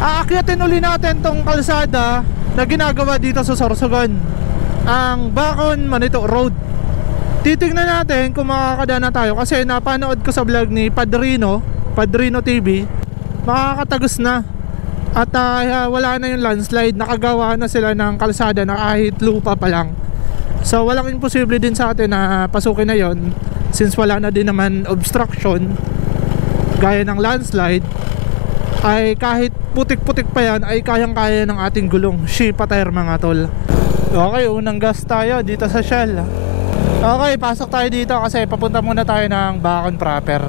aakyatin uli natin tong kalsada na ginagawa dito sa Sorsogon, ang Bacon Manito Road. Titignan natin kung makakadaan na tayo, kasi napanood ko sa vlog ni Padrino TV, makakatagos na. At wala na yung landslide, nakagawa na sila ng kalsada na kahit lupa pa lang. So walang imposible din sa atin na pasukin na yon, since wala na din naman obstruction gaya ng landslide. Ay kahit putik-putik pa yan, ay kayang-kaya ng ating gulong Shipa tire mga tol. Okay, unang gas tayo dito sa Shell. Okay, pasok tayo dito kasi papunta muna tayo ng Bacon proper.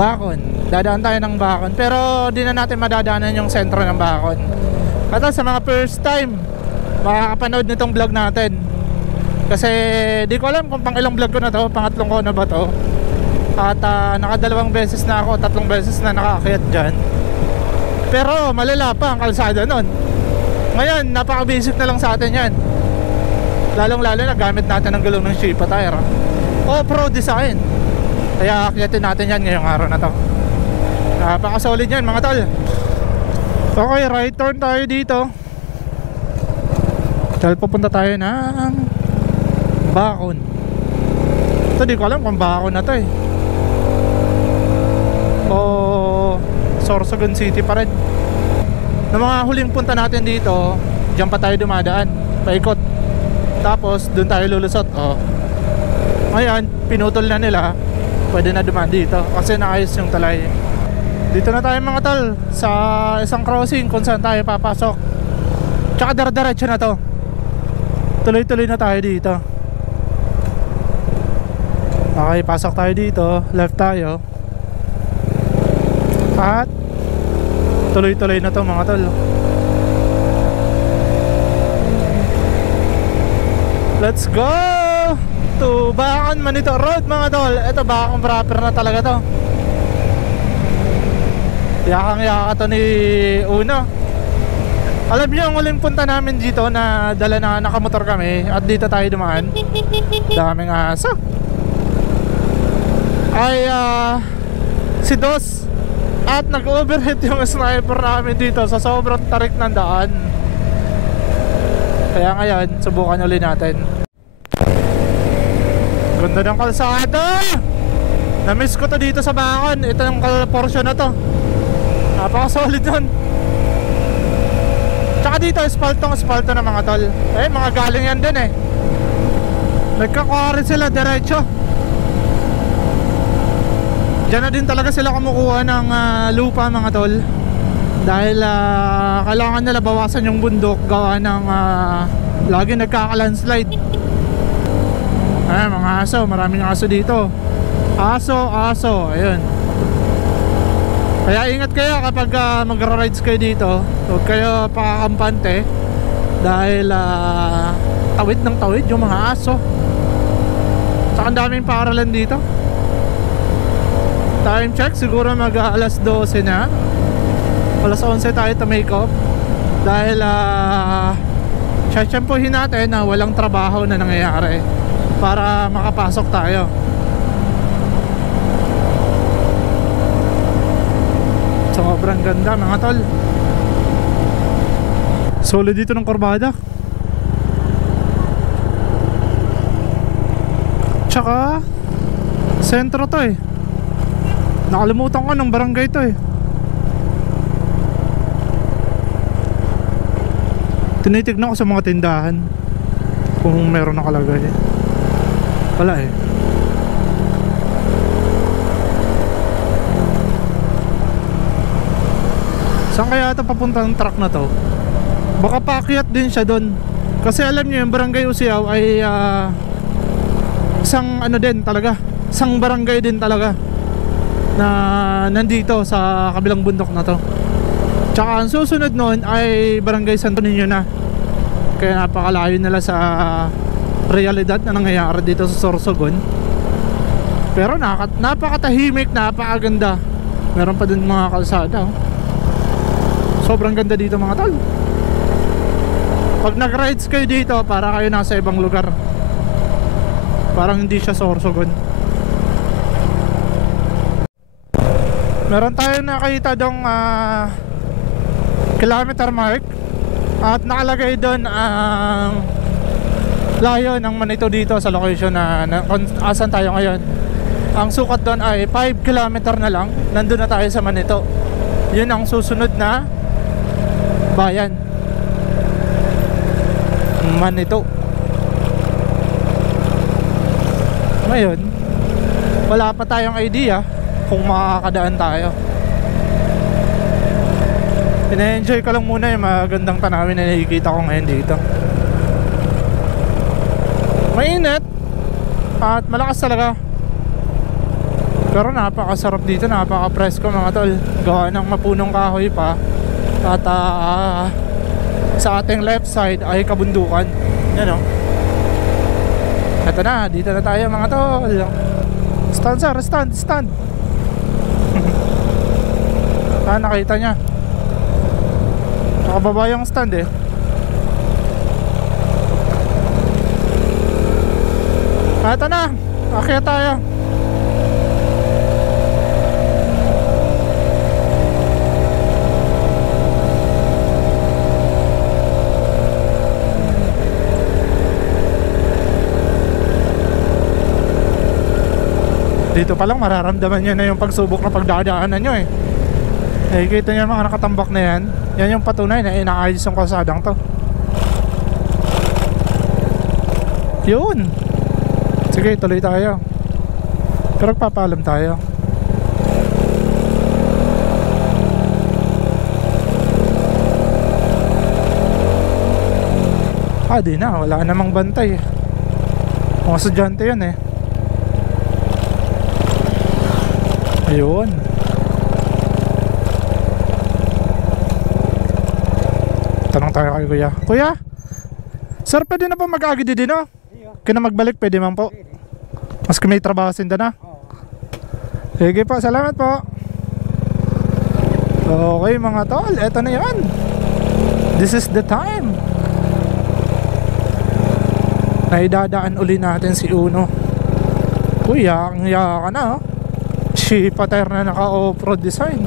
Bacon, dadaan tayo ng Bacon, pero di na natin madadaanan yung sentro ng Bacon. At sa mga first time makakapanood nitong vlog natin, kasi di ko alam kung pang ilang vlog ko na to, pangatlong ko na ba to. At nakadalawang beses na ako, tatlong beses na nakaakyat dyan, pero malala pa ang kalsada nun. Ngayon napaka-basic na lang sa atin yan, lalong lalo na gamit natin ang gulong ng Shipa tire, off-road design. Kaya akyatin natin yan ngayong araw na to. Napaka-solid yan mga tol. Okay, right turn tayo dito. Dahil pupunta tayo ng Bacon. Ito di ko alam kung Bacon na to eh, o Sorsogon City pa rin. Na mga huling punta natin dito, diyan pa tayo dumadaan, paikot, tapos dun tayo lulusot. Ngayon pinutol na nila, pwede na dumaan dito kasi naayos yung tulay. Dito na tayo mga tol, sa isang crossing kung saan tayo papasok. Tsaka dar-diretso na to, tuloy-tuloy na tayo dito. Okay, pasok tayo dito, left tayo, at tuloy-tuloy na to mga tol. Let's go to Bacon Manito Road mga tol. Ito Bacon proper na talaga to. Yakang-yaka to ni Uno. Alam niyo ang uling punta namin dito na dala na nakamotor kami at dito tayo dumaan, daming aso, ay si Dos, at nag-overheat yung sniper namin dito sa sobrang tarik ng daan. Kaya ngayon subukan ulit natin. Ganda ng kalsada, na-miss ko to dito sa Bacon. Ito yung portion na to, napaka-solid nun. Tsaka dito espalto na mga tol. Mga galing yan din eh, nagkakuha rin sila diretso. Diyan na din talaga sila kumukuha ng lupa mga tol, dahil kailangan nila bawasan yung bundok gawa ng lagi nagkaka-landslide. Mga aso, maraming aso dito. Aso, ayun. Kaya ingat kayo kapag magra-rides kayo dito, huwag kayo pakakampante, dahil tawid ng tawid yung mga aso. Saka ang daming paaralan dito. Time check, siguro mag alas 12 na, alas 11 tayo to make up, dahil tiyempohin natin na walang trabaho na nangyayari para makapasok tayo. Sobrang ganda mga tol. Solid dito ng kurbada. Tsaka sentro to eh, nakalimutan ko ng barangay to eh. Tinitignan ko sa mga tindahan kung meron nakalagay. Wala eh. Saan kaya ito papunta ng truck na to? Baka paakyat din siya doon, kasi alam niyo yung barangay Usiaw ay isang ano din talaga, isang barangay din talaga na nandito sa kabilang bundok na to. Tsaka ang susunod nun ay barangay Santo Niño na. Kaya napakalayo nila sa realidad na nangyayari dito sa Sorsogon. Pero napakatahimik, napakaganda. Meron pa din mga kalsada oh. Sobrang ganda dito mga tol. Pag nag-rides kayo dito, para kayo nasa ibang lugar. Parang hindi siya Sorsogon. Meron tayong nakita dong kilometer mark at nakalagay doon ang layo ng Manito dito sa location na kung asan tayo ngayon. Ang sukat doon ay 5 kilometer na lang. Nandun na tayo sa Manito. Yun ang susunod na bayan, Manito. Ngayon, wala pa tayong idea kung makakadaan tayo. Ina-enjoy ko lang muna yung magandang tanawin na nakikita ko ngayon dito. Mainit at malakas talaga, pero napakasarap dito, napaka-presko mga tol. Gawa ng mapunong kahoy pa. At sa ating left side ay kabundukan. Yan o. Ito na, dito na tayo mga tol. Stand sir, stand. Nakita niya. Nakababa yung stand eh. Ito na, akyat tayo. Dito pa lang mararamdaman nyo na yung pagsubok na pagdadaanan nyo eh. Nakikita nyo mga nakatambak na yan. Yan yung patunay na inaayos yung kalsadang to. Yun. Sige, tuloy tayo. Pero papaalam tayo. Di na, wala namang bantay. Mga estudyante yun eh. Ayun. Tanong tayo kay kuya. Kuya, sir, pwede na po mag-agi din no? Kaya magbalik, pwede man po. Mas may trabaho sinda na. Sige po, salamat po. Okay mga tol, eto na yan. This is the time. Naidadaan uli natin si Uno. Kuya, ang yaka na oh. Shipater na naka-off-road design.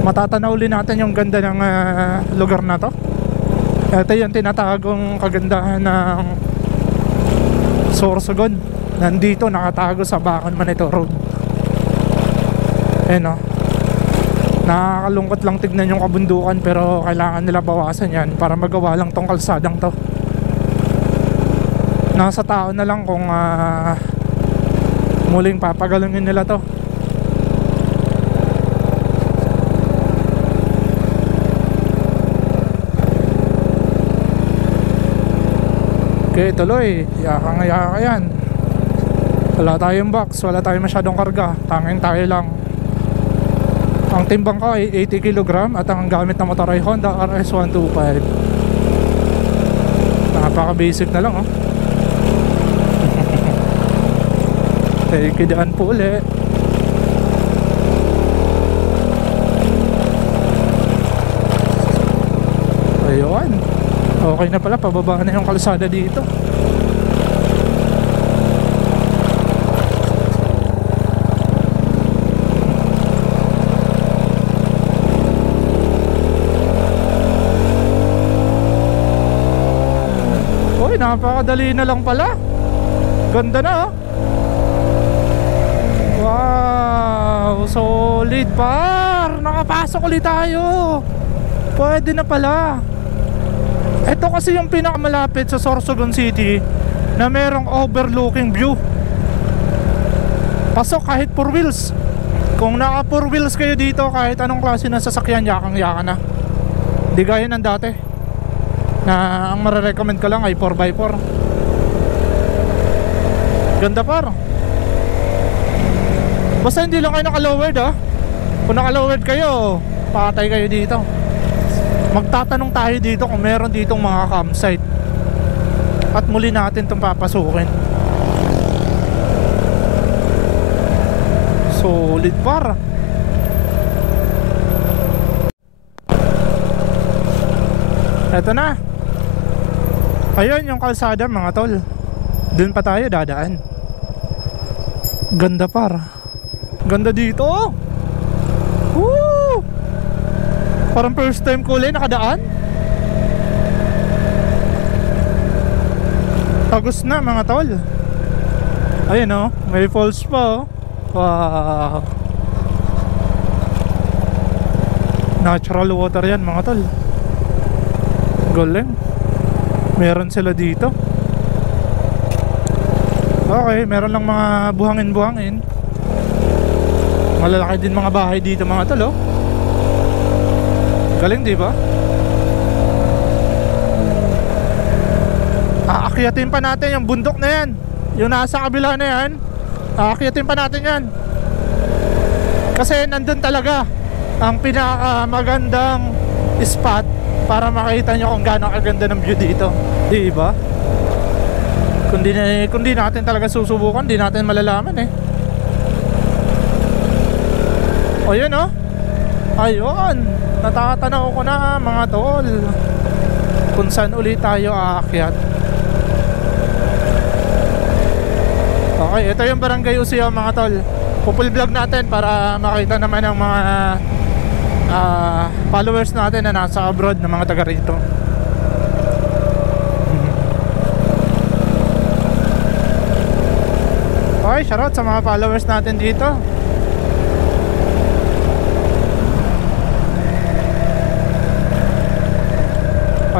Matatanaw uli natin yung ganda ng lugar na to. Ito yung tinatagong kagandahan ng Sorsogon. Nandito nakatago sa Bacon Manito Road. Ayan o. Nakakalungkot lang tignan yung kabundukan, pero kailangan nila bawasan yan para magawa lang tong kalsadang to. Nasa tao na lang kung muling papagalungin nila to. Okay, tuloy. Yaka yan. Wala tayong box, wala tayong masyadong karga. Tanging tayo lang. Ang timbang ko ay 80 kg at ang gamit na motor ay Honda RS125. Napaka basic na lang oh. Kidaan po ulit. Ayun. Okay na pala, pababa na yung kalsada dito. Uy, napakadali na lang pala. Ganda na oh. Wow, solid par. Nakapasok ulit tayo. Pwede na pala. Ito kasi yung pinakamalapit sa Sorsogon City na merong overlooking view. Pasok kahit 4 wheels. Kung naka 4 wheels kayo dito, kahit anong klase ng sasakyan, yakang-yaka na. Di gaya ng dati na ang marirecommend ko lang ay 4x4. Ganda par. Basta hindi lang kayo naka-lowered ah. Kung naka-lowered kayo, patay kayo dito. Magtatanong tayo dito kung meron ditong mga campsite. At muli natin itong papasukin. Solid par. Eto na. Ayun yung kalsada mga tol. Doon pa tayo dadaan. Ganda par. Ganda dito. Parang first time ko ulit nakadaan. Tagos na mga tol. Ayun oh, may falls pa oh. Wow. Natural water yan mga tol. Galing. Meron sila dito. Okay, meron lang mga buhangin-buhangin. Malalaki din mga bahay dito mga tol oh. Galing diba? Aakyatin pa natin yung bundok na yan. Yung nasa kabila na yan. Aakyatin pa natin yan. Kasi nandun talaga ang pinakamagandang spot para makita nyo kung gaano kaganda ng view dito. Diba? Kung di natin talaga susubukan, di natin malalaman eh. O yun oh. Ayun, natatanaw ko na mga tol kung saan ulit tayo aakyat. Okay, ito yung Barangay Usio mga tol. Pupul vlog natin para makita naman ang mga followers natin na nasa abroad na mga taga rito. Okay, shoutout sa mga followers natin dito.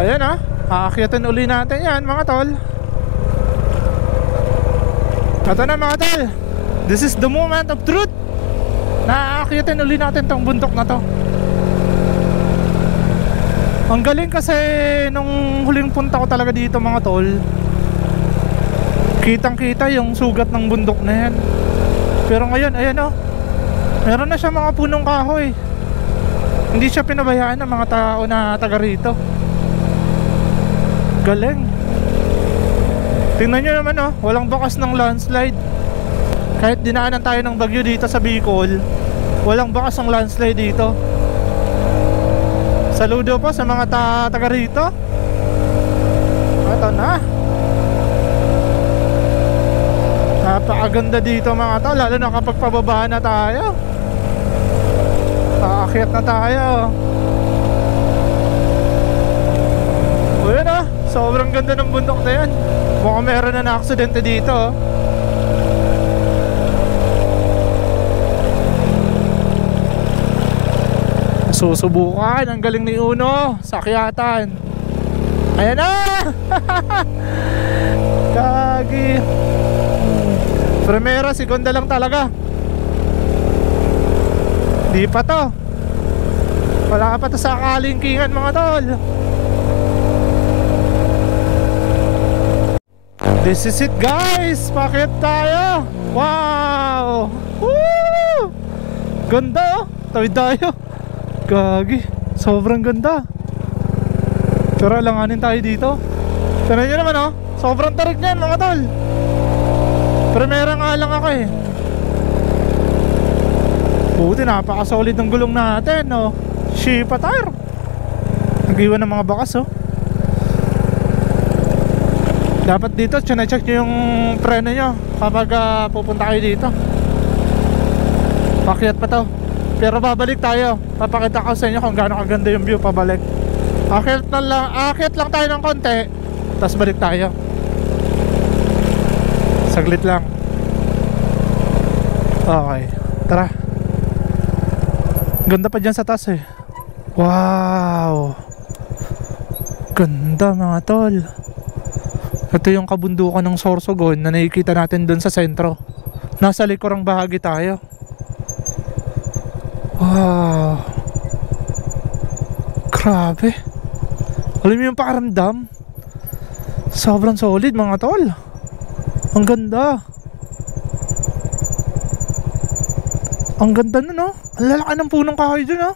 Ayan ah, aakyatin uli natin yan mga tol. Ito na mga tol, this is the moment of truth. Naakyatin uli natin tong bundok na to. Ang galing kasi nung huling punta ko talaga dito mga tol, kitang kita yung sugat ng bundok na yan. Pero ngayon ayan oh, meron na siya mga punong kahoy. Hindi siya pinabayaan ng mga tao na taga rito. Galing. Tingnan nyo naman oh, walang bakas ng landslide. Kahit dinaanan tayo ng bagyo dito sa Bicol, walang bakas ng landslide dito. Saludo po sa mga taga rito. Ito na. Napakaganda dito mga tao, lalo na kapag pababa na tayo. Aakyat na tayo. O yun ah, sobrang ganda ng bundok na yan. Mukhang meron na aksidente dito oh. Susubukan, ang galing ni Uno sa akyatan. Ayan na. Kagi. Primera, segunda lang talaga. Di pa to. Wala pa to sa kalingkingan mga tol. This is it guys, pakit tayo. Wow. Woo! Ganda oh, tawid tayo. Gagi, sobrang ganda. Pero alanganin tayo dito. Tignan nyo naman oh, sobrang tarik niyan mga tol. Primera nga lang ako eh. Buti napaka-solid ng gulong natin oh. Shipa tire. Nag-iwan ng mga bakas oh. Dapat dito, check nyo yung preno nyo kapag pupunta kayo dito. Pakyat pa to. Pero babalik tayo. Papakita ko sa inyo kung gaano kaganda yung view pabalik. Akyat lang tayo ng konti, tapos balik tayo. Saglit lang. Okay, tara. Ganda pa dyan sa taas eh. Wow, ganda mga tol. Ito yung kabundukan ng Sorsogon na nakikita natin dun sa sentro. Nasa likurang bahagi tayo. Wow, grabe. Alam mo yung pakaramdam, sobrang solid mga tol. Ang ganda. Ang ganda nun no. Ang lalaki ng punong kahoy dun no.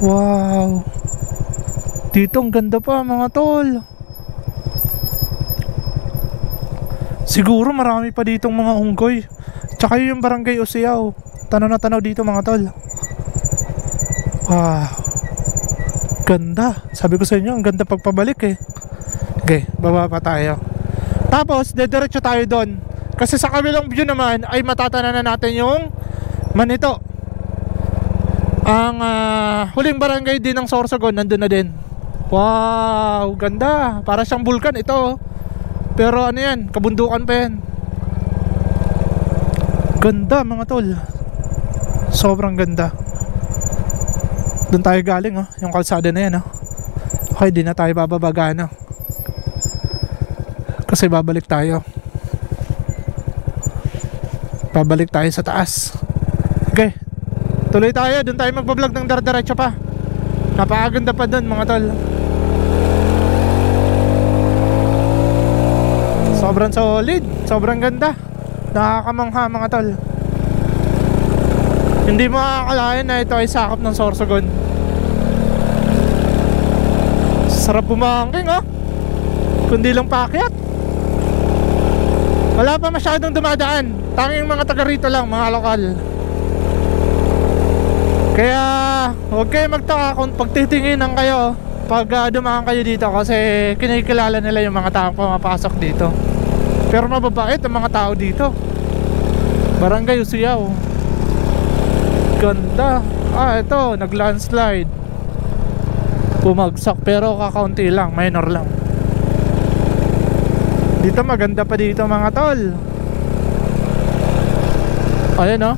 Wow. Dito ang ganda pa mga tol. Siguro marami pa ditong mga unggoy. Tsaka yung Barangay Usio. Tanaw na tanaw dito mga tol. Wow, ganda. Sabi ko sa inyo, ang ganda pagpabalik eh. Okay, baba pa tayo. Tapos, dediretso tayo doon. Kasi sa kabilang view naman ay matatananan natin yung Manito. Ang huling barangay din ng Sorsogon nandun na din. Wow, ganda. Para siyang bulkan ito. Pero ano yan, kabundukan pa yan. Ganda mga tol. Sobrang ganda. Doon tayo galing oh, yung kalsada na yan oh. Okay, di na tayo bababaga no. Kasi babalik tayo. Babalik tayo sa taas. Okay, tuloy tayo, doon tayo magbablog ng dardiretso pa. Napakaganda pa doon mga tol. Sobrang solid, sobrang ganda. Nakakamangha mga tol. Hindi mo akalain na ito ay sakop ng Sorsogon. Sarap bumangking oh. Kundi lang paakyat. Wala pa masyadong dumadaan. Tanging mga taga rito lang, mga lokal. Kaya huwag kayo magtaka kung pagtitinginan kayo pag dumaan kayo dito, kasi kinikilala nila yung mga taong pumapasok dito. Pero mababait ang mga tao dito. Barangay Usiyaw. Ganda. Ito, nag-landslide. Bumagsak pero kakaunti lang, minor lang. Dito maganda pa dito mga tol. Ayan oh.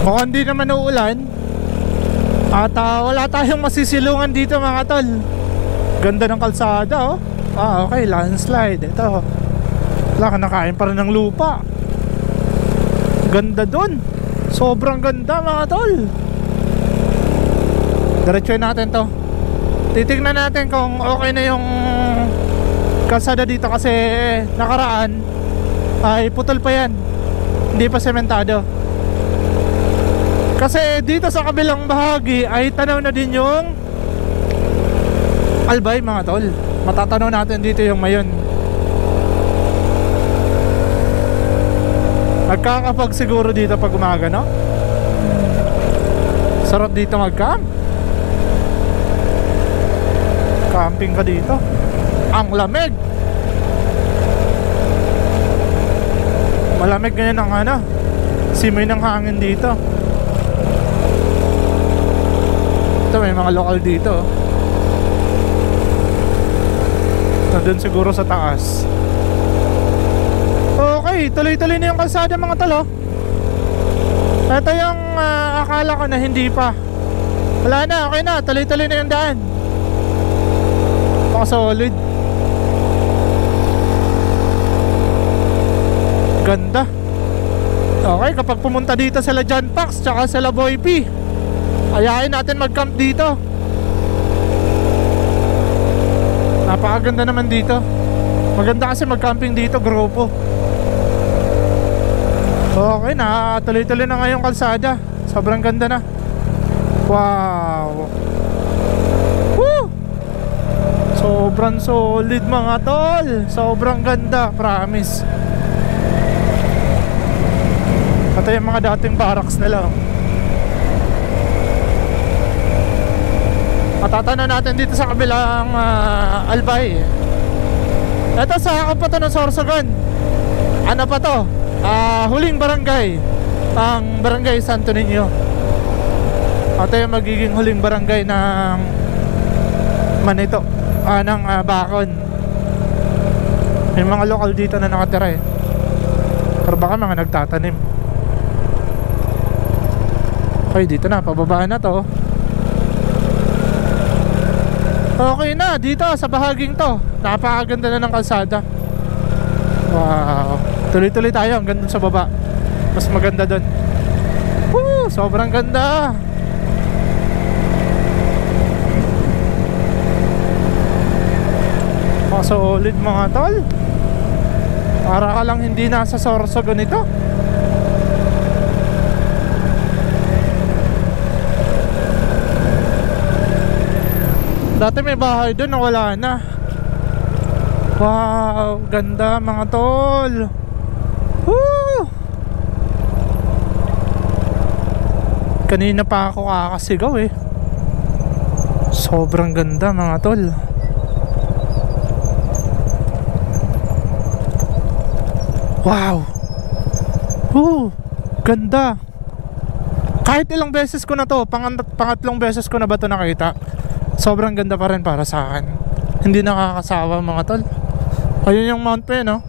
Mukhang di naman uulan. At wala tayong masisilungan dito mga tol. Ganda ng kalsada oh. Okay, landslide. Ito. Wala, nakain pa rin ng lupa. Ganda dun. Sobrang ganda mga tol. Diretsuin natin to. Titignan natin kung okay na yung kalsada dito, kasi nakaraan ay putol pa yan. Hindi pa sementado. Kasi dito sa kabilang bahagi ay tanaw na din yung Albay mga tol. Matatanaw natin dito yung Mayon. Nagkakapag siguro dito pag umaga no? Sarap dito mag-camp. Camping ka dito. Ang lamig. Malamig ngayon ang ano, simoy ng hangin dito. Ito may mga lokal dito. Nandun siguro sa taas. Okay, tuloy-tuloy na yung kalsada mga talo. Ito yung akala ko na hindi pa. Wala na, okay na, tuloy-tuloy na yung daan. Solid. Ganda. Okay, kapag pumunta dito sila John Pax tsaka sila Boy P, ayain natin mag-camp dito. Napakaganda naman dito. Maganda kasi mag-camping dito, grupo. Okay na, tuloy-tuloy na ngayong kalsada. Sobrang ganda na. Wow. Sobrang solid mga tol. Sobrang ganda, promise. Ito yung mga dating barracks nila. Matatanaw natin dito sa kabilang Albay. Ito sa ako pa to ng Sorsogon. Ano pa to? Huling barangay, ang Barangay Santo Niño. Ito yung magiging huling barangay ng Manito, ng Bacon. May mga lokal dito na nakatira eh. Pero baka mga nagtatanim. Okay, dito na, pababaan na to. Okay na, dito sa bahaging to. Napakaganda na ng kalsada. Wow. Tuloy-tuloy tayo hanggang dun sa baba. Mas maganda dun. Woo, sobrang ganda. Solid mga tol. Para ka lang hindi nasa Sorsogon ito. Dati may bahay doon na wala na. Wow, ganda mga tol. Woo! Kanina pa ako kakasigaw eh. Sobrang ganda mga tol. Wow. Ganda. Kahit ilang beses ko na to, pangatlong beses ko na ba to nakita, sobrang ganda pa rin para sa akin. Hindi nakakasawa mga tol. Ayun yung Mount Mayon, no?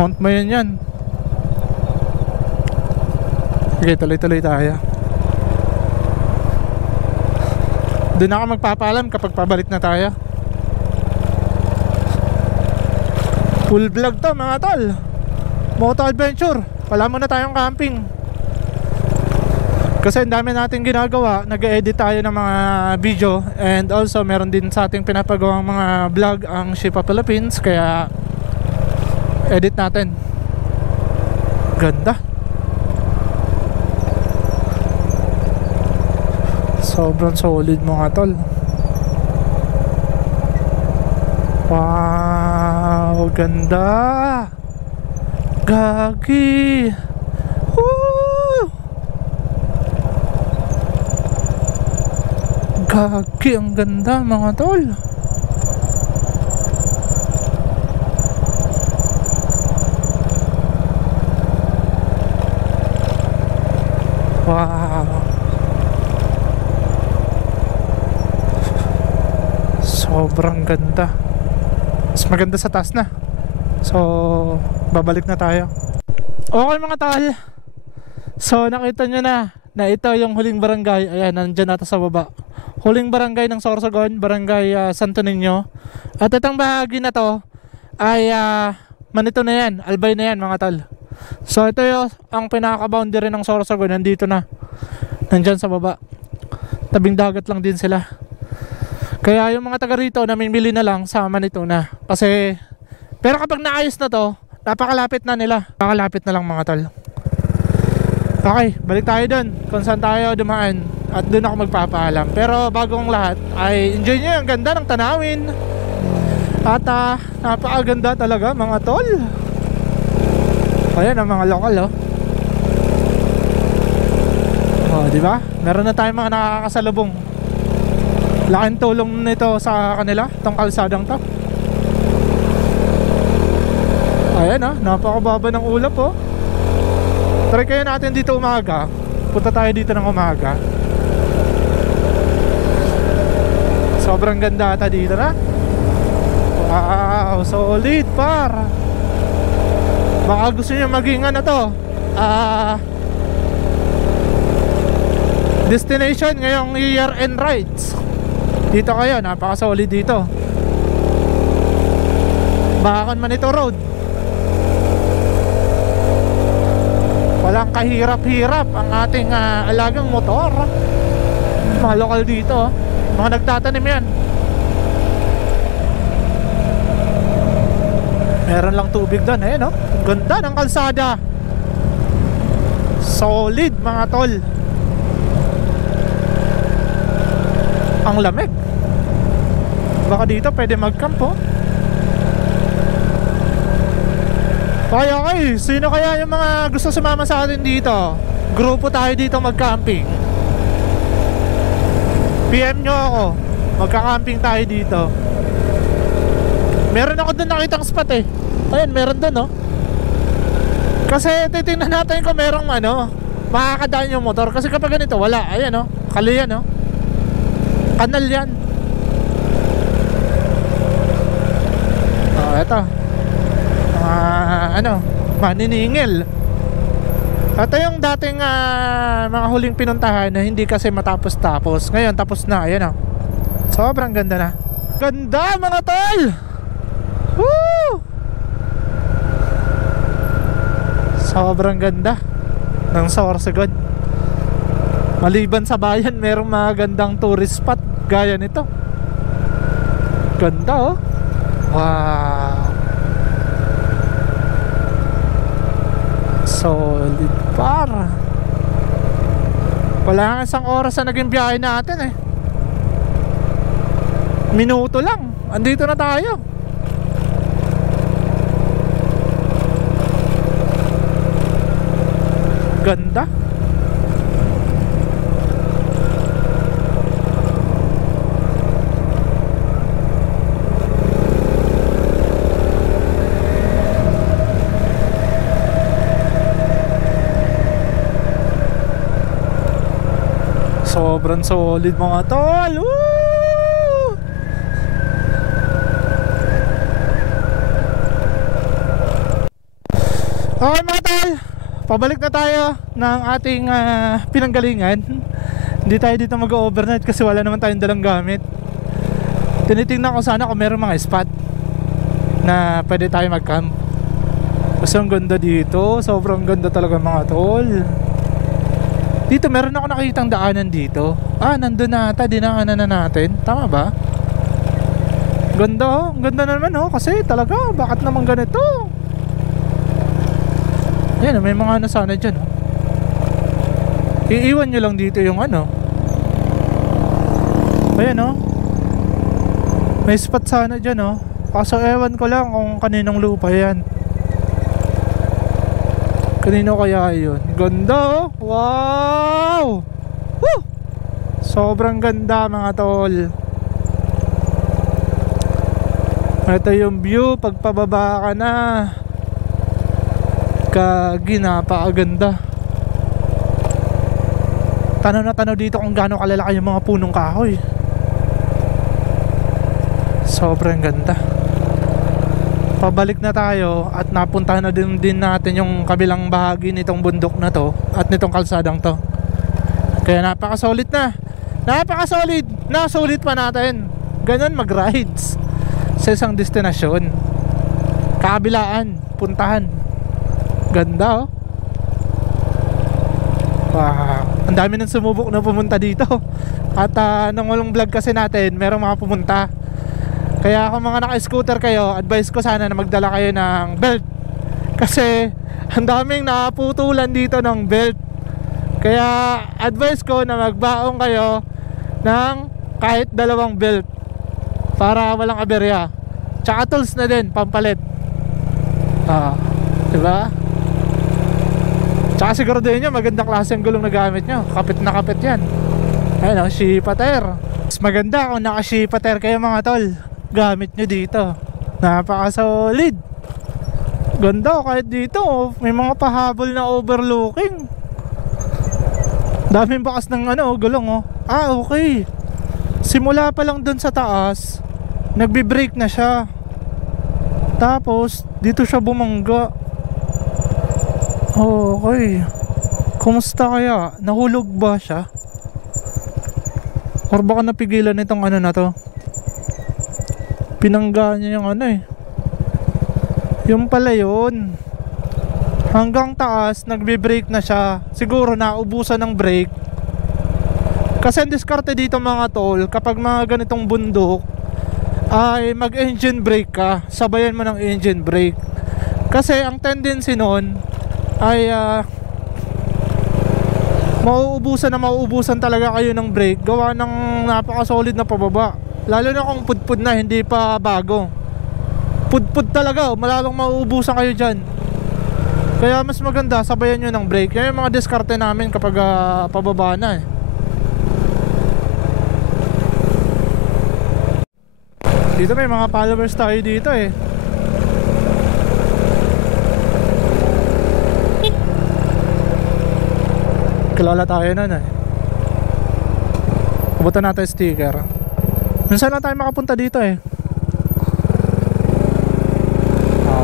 Mount Mayon yan. Okay, tuloy-tuloy tayo. Doon ako magpapaalam kapag pabalik na tayo. Full vlog to mga tol. Moto adventure. Wala muna tayong camping. Kasi ang dami natin ginagawa. Nag-edit tayo ng mga video. And also meron din sa ating pinapagawang mga vlog ang Shipa Philippines. Kaya edit natin. Ganda. Sobrang solid mga tol. Wow, ganda. Gagi. Woo! Gagi, ang ganda mga tol. Wow. Sobrang ganda. Mas maganda sa taas na. So, babalik na tayo. Okay mga tol. So, nakita nyo na ito yung huling barangay. Ayan, nandyan natin sa baba. Huling barangay ng Sorsogon, barangay Santo Niño. At itong bahagi na to ay Manito na yan, Albay na yan mga tol. So, ito yung ang pinaka-boundary ng Sorsogon. Nandito na. Nandyan sa baba. Tabing dagat lang din sila. Kaya yung mga taga rito namimili na lang sa Manito na. Kasi pero kapag naayos na to, napakalapit na nila. Napakalapit na lang mga tol. Okay, balik tayo dun kung saan tayo dumaan. At dun ako magpapaalam. Pero bagong lahat ay enjoy nyo yung ganda ng tanawin. At napakaganda talaga mga tol. Ayan ang mga lokal oh. Oh, di ba? Meron na tayong mga nakakasalubong. Laking tulong nito sa kanila, itong kalsadang to. Ayan napakababa ng ulap oh. Try kaya natin dito umaga. Punta tayo dito ng umaga. Sobrang ganda ata dito na. Wow, solid par. Baka gusto nyo maging ano to destination ngayong year end rides. Dito kayo, napaka-solid dito. Bakon Manito Road. Walang kahirap-hirap ang ating alagang motor. Mga lokal dito mga nagtatanim yan. Meron lang tubig doon. Ayan oh. Ganda ng kalsada. Solid mga tol. Ang lamig. Baka dito pwede mag-camp oh. Okay, sino kaya yung mga gusto sumama sa atin dito? Grupo tayo dito mag-camping. PM nyo ako. Magka-camping tayo dito. Meron ako doon nakitang spot eh. Ayan, meron doon oh. Kasi titingnan natin kung merong makakadaan yung motor. Kasi kapag ganito, wala. Ayan oh, kali yan oh. Kanal yan. Oh, eto. Maniningil. Ito yung dating mga huling pinuntahan na hindi kasi matapos-tapos. Ngayon tapos na. Ayan oh. Sobrang ganda na. Ganda mga tol. Woo! Sobrang ganda ng Sorsogon. Maliban sa bayan, merong mga gandang tourist spot gaya nito. Ganda oh. Wow. Solid par. Wala nga isang oras na naging biyahe natin eh. Minuto lang, andito na tayo. Ganda. Sobrang solid mga tol. Woo! Okay mga tol, pabalik na tayo ng ating pinanggalingan. Hindi tayo dito mag-overnight kasi wala naman tayong dalang gamit. Tinitingnan ko sana kung meron mga spot na pwede tayo mag-camp. Kasi ang ganda dito, sobrang ganda talaga mga tol. Dito meron ako nakitang daanan dito. Nandun na ata, dinaanan na natin. Tama ba? Ganda oh, ganda na naman oh. Kasi talaga, bakit naman ganito? Yan, may mga ano sana dyan oh. Iiwan nyo lang dito yung ano. Ayan oh. May spot sana dyan oh. Kaso ewan ko lang kung kaninong lupa yan. Kanino kaya yun? Ganda oh. Wow! Woo! Sobrang ganda mga tol. Ito yung view pagpababa ka na. Napakaganda. Tanaw na tanaw dito kung gaano kalalaki yung mga punong kahoy. Sobrang ganda. Pabalik na tayo at napuntahan na din natin yung kabilang bahagi nitong bundok na to at nitong kalsadang to. Kaya napaka-solid na. Napaka-solid. Nasulit pa natin. Ganun mag-rides sa isang destinasyon. Kabilaan, puntahan. Ganda oh. Wow. Ang dami nang sumubok na pumunta dito. At nung walang vlog kasi natin, merong mga pumunta. Kaya kung mga naka-scooter kayo, advice ko sana na magdala kayo ng belt. Kasi ang daming naputulan dito ng belt. Kaya advice ko na magbaong kayo ng kahit 2 belt para walang aberya. Tsaka tools na din, pampalit. Diba? Tsaka siguraduhin nyo magandang klase ang gulong na gamit nyo. Kapit na kapit yan. Ayun o, Shipater. Mas maganda kung naka-Shipater kayo mga tol. Gamit nyo dito. Napaka-solid. Ganda kahit dito may mga pahabol na overlooking. Daming bakas ng ano, gulong oh. Okay. Simula pa lang dun sa taas, nagbi-brake na siya. Tapos dito siya bumangga. Okay. Kumusta kaya? Nahulog ba siya? Or baka napigilan itong ano na to? Pinangga niya yung ano eh. Yung pala yun. Hanggang taas, nagbe-brake na siya. Siguro naubusan ng brake. Kasi ang diskarte dito mga tol, kapag mga ganitong bundok, ay mag-engine brake ka. Sabayan mo ng engine brake. Kasi ang tendency nun ay mauubusan talaga kayo ng brake. Gawa ng napaka-solid na pababa. Lalo na kung pudpud na, hindi pa bago. Pudpud talaga, malalong mauubusan kayo dyan. Kaya mas maganda, sabayan nyo ng brake. Yan yung mga diskarte namin kapag pababa na eh. Dito may mga followers tayo dito eh. Kilala tayo nun eh. Pupunta natin sticker. Minsan lang tayo makapunta dito eh.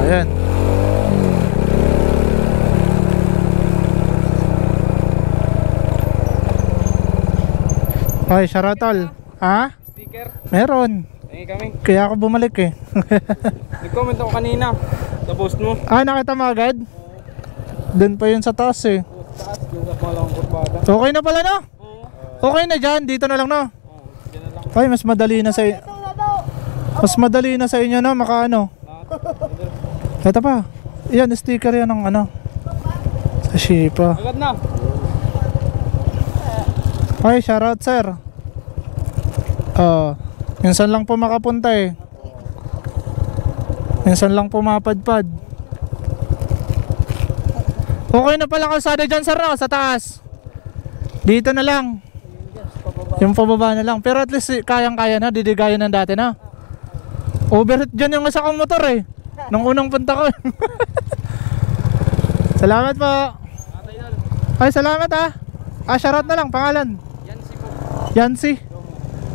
Ayan. Ay, Sharatol. Ha? Sticker? Meron. Kami. Kaya ako bumalik eh. Nag-comment ako kanina sa post mo. Nakita mo agad? Doon pa yun sa taas eh. Taas, yung sa palang kurbada. Okay na pala no? Okay na dyan, dito na lang no? Diyan na lang. Ay, mas madali na sa inyo no, makaano. Ito pa. Yan, sticker yan ng ano. Sa Shipa. Agad na. Ay, shoutout sir. Minsan lang po makapunta eh. Minsan lang po mapadpad. Okay na pala kalsada dyan sir no, sa taas. Dito na lang. Yung pababa na lang. Pero at least kayang-kaya na, didigayan ng dati na. Overheat dyan yung isa kong motor eh. Nung unang punta ko. Salamat po. Ay, salamat ah. Shoutout na lang, pangalan. Yan si Yancy.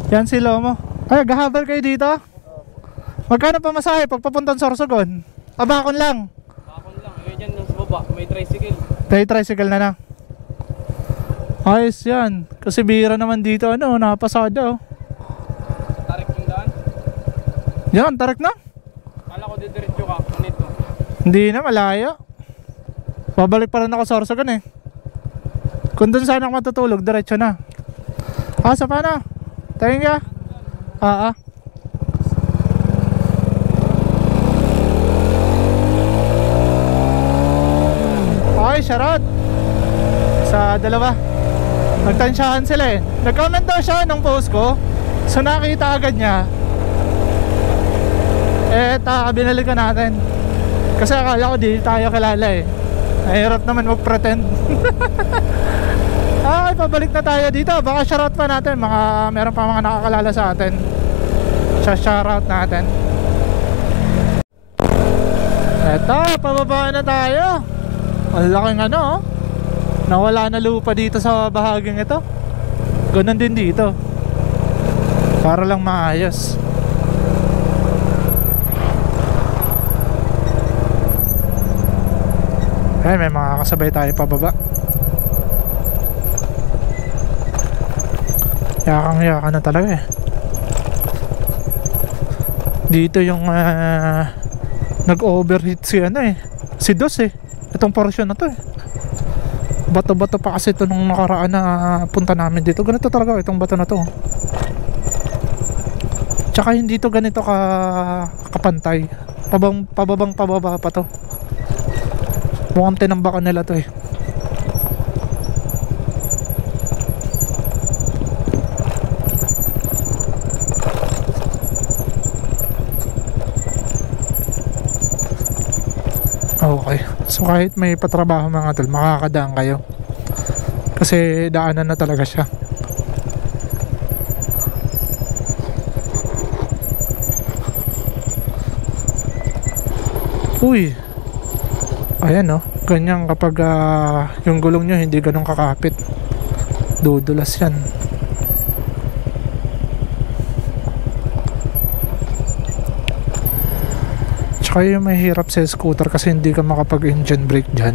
Yancy Lomo. Ay, gahabal kayo dito? Magkano pa masahe pag papuntang Sorsogon? Abakon lang. Bakon lang. Eh, dyan sa baba. May tricycle. Tayo tricycle na lang. Ayos yan. Kasi bihira naman dito, ano, napasada oh. Tarik yung daan. Yan, tarik na. Kala ko didiretso ka. Nito. Hindi na, malayo. Babalik pa rin ako sa Sorsogon eh. Kung dun sana ako matutulog, diretso na. Sa paano? Tingin ka? Okay, shoutout sa dalawa. Nagtansyahan sila eh. Nag-comment daw siya nung post ko. So nakita agad niya. Binalikan natin. Kasi akala ko di tayo kilala eh. Nahirap naman mag-pretend. Okay, pabalik na tayo dito. Baka shoutout pa natin. Meron pa mga nakakalala sa atin. Shoutout natin. Eto, pababa na tayo. Ang laking ano oh. Nawala na lupa dito sa bahaging ito. Ganun din dito. Para lang maayos. Ay, may mga kasabay tayo pababa. Yakang-yaka na talaga eh. Dito yung nag-overheat si ano eh. Si Dos eh. Itong portion na to eh. Bato-bato pa kasi ito nung nakaraan na punta namin dito. Ganito talaga itong bato na to. Tsaka hindi to ganito kapantay. Pababang pababa pa to. Mukhang tinambakan nila to eh. Okay. So kahit may patrabaho mga tol, makakadaan kayo. Kasi daanan na talaga siya. Uy. Ayan oh. Ganyan kapag yung gulong nyo hindi ganun kakapit. Dudulas yan. Tsaka yung mahirap sa scooter kasi hindi ka makapag engine brake dyan.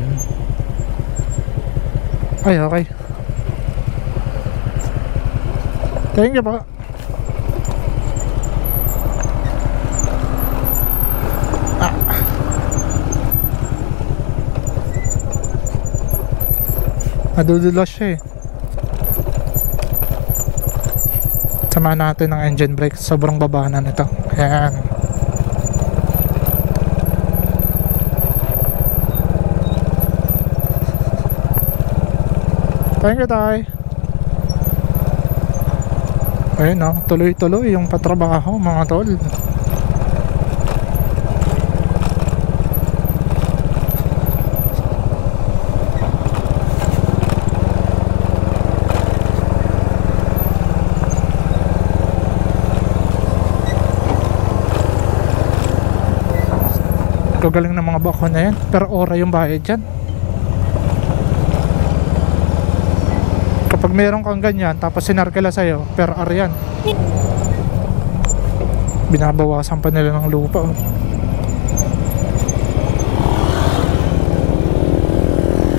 Ay okay. Thank you po. Nadudulas siya eh. Samahan natin ng engine brake. Sobrang baba na nito. Ayan. Thank you, Tay. Ayun o, tuloy-tuloy yung patrabaho mga tol. Galing ng mga bako na yan. Pero ora yung bayad dyan. Kapag meron kang ganyan tapos sinarkela sa'yo, per hour yan. Binabawasan pa nila ng lupa oh.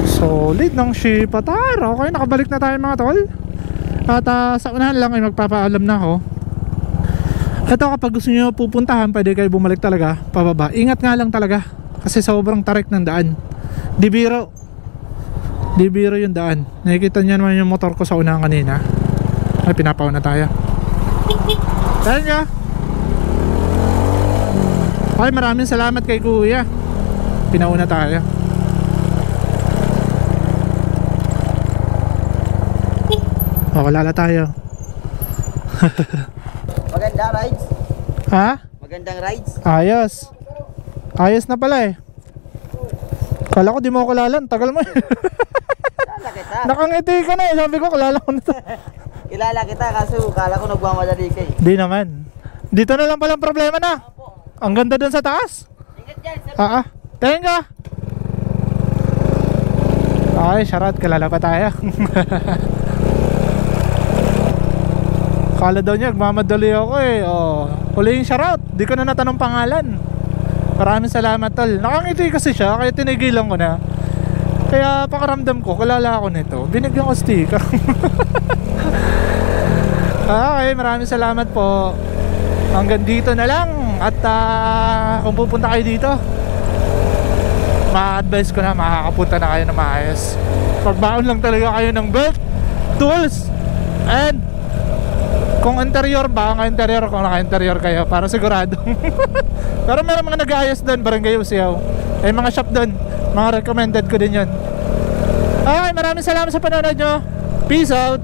Solid ng Shipatar. Okay, nakabalik na tayo mga tol. At sa unahan lang ay magpapaalam na ako. Ito, kapag gusto nyo pupuntahan, pwede kayo bumalik talaga pababa. Ingat nga lang talaga kasi sobrang tarik ng daan. Di biro yung daan. Nakikita nyo naman yung motor ko sa unahan kanina. Ay, pinapauna tayo. Dahil nga. Okay, maraming salamat kay kuya. Pinauna tayo. Wala tayo. Magandang rides. Ha? Magandang rides. Ayos. Ayos na pala eh. Kala ko di mo ako kilala. Tagal mo eh. Kilala kita. Nakangiti ka na eh. Sabi ko kilala ko na to. Kilala kita kaso kala ko nagmamadali ka eh. Di naman. Dito na lang palang problema na. Ang ganda dun sa taas. Ingat dyan, sir. Tingin ka. Okay, shoutout. Kilala pa tayo. Kala daw niya, nagmamadali ako eh. Oh, huliin shoutout. Di ko na natanong pangalan. Maraming salamat tol. Nakangiti kasi siya, kaya tinigilan ko na. Kaya pakaramdam ko, kalala ako nito. Binigyan ko sticker. Okay, maraming salamat po. Hanggang dito na lang. At kung pupunta kayo dito, ma-advise ko na makakapunta na kayo na maayos. Pagbaon lang talaga kayo ng belt, tools, and kung interior ba, naka-interior, kung naka-interior kayo, para sigurado. Pero meron mga nag-aayos doon, Barangay Usiaw. May mga shop doon, mga recommended ko din yun. Okay, maraming salamat sa panonood nyo. Peace out.